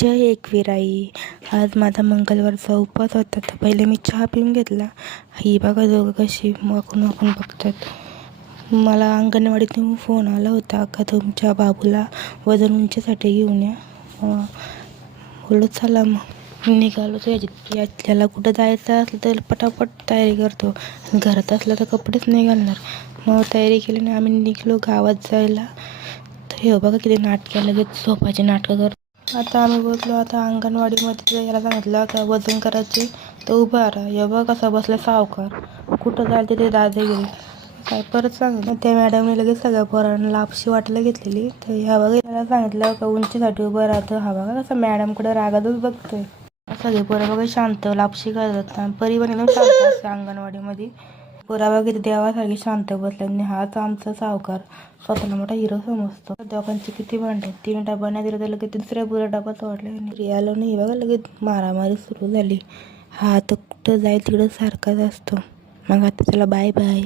जय एकविराई. आज माझा मंगळवारचा उपवास होता. तर पहिले मी चहा पिऊन घेतला. ही बघा दोघं कशी वाकून वाकून बघतात. मला अंगणवाडीतून फोन आला होता का तुमच्या बाबूला वजन उंचीसाठी घेऊन या. बोललो चला मग निघालो. तर याच्याला कुठं जायचं असलं तर पटापट तयारी करतो आणि घरात असलं तर कपडेच नाही घालणार. मग तयारी केली आणि आम्ही निघलो गावात जायला. तर हे बघा किती नाटकं, लगेच झोपाची नाटकं करतो. आता आम्ही बोललो आता अंगणवाडीमध्ये याला सांगितलं का वजन करायचे तर उभा राहा. हे बघा कसा बसला सावकार. कुठं जायला तिथे दादागिरी काय परत सांगितलं. त्या मॅडमने लगेच सगळ्या पोरांना लापशी वाटायला घेतलेली. तर ह्या बघा याला सांगितलं का उंचीसाठी उभं राहतं. हा बघा कसं मॅडमकडे रागातच बघतोय. सगळे पोरं बघा शांत लापशी करतात. परी पण एकदम शांत असते अंगणवाडीमध्ये. पोरा बघा किती देवासारखी शांत बसल्या. हाच आमचा सावकार स्वतःला मोठा हिरो समजतो. दोघांची किती भांडतात. 3 डबा नाही दिला तर लगेच दुसऱ्या पुऱ्या डबा तोडला. रियाला नाही बघा लगेच मारामारी सुरू झाली. हा तर कुठं जाईल तिकडं सारखाच असतो. मग आता त्याला बाय बाय.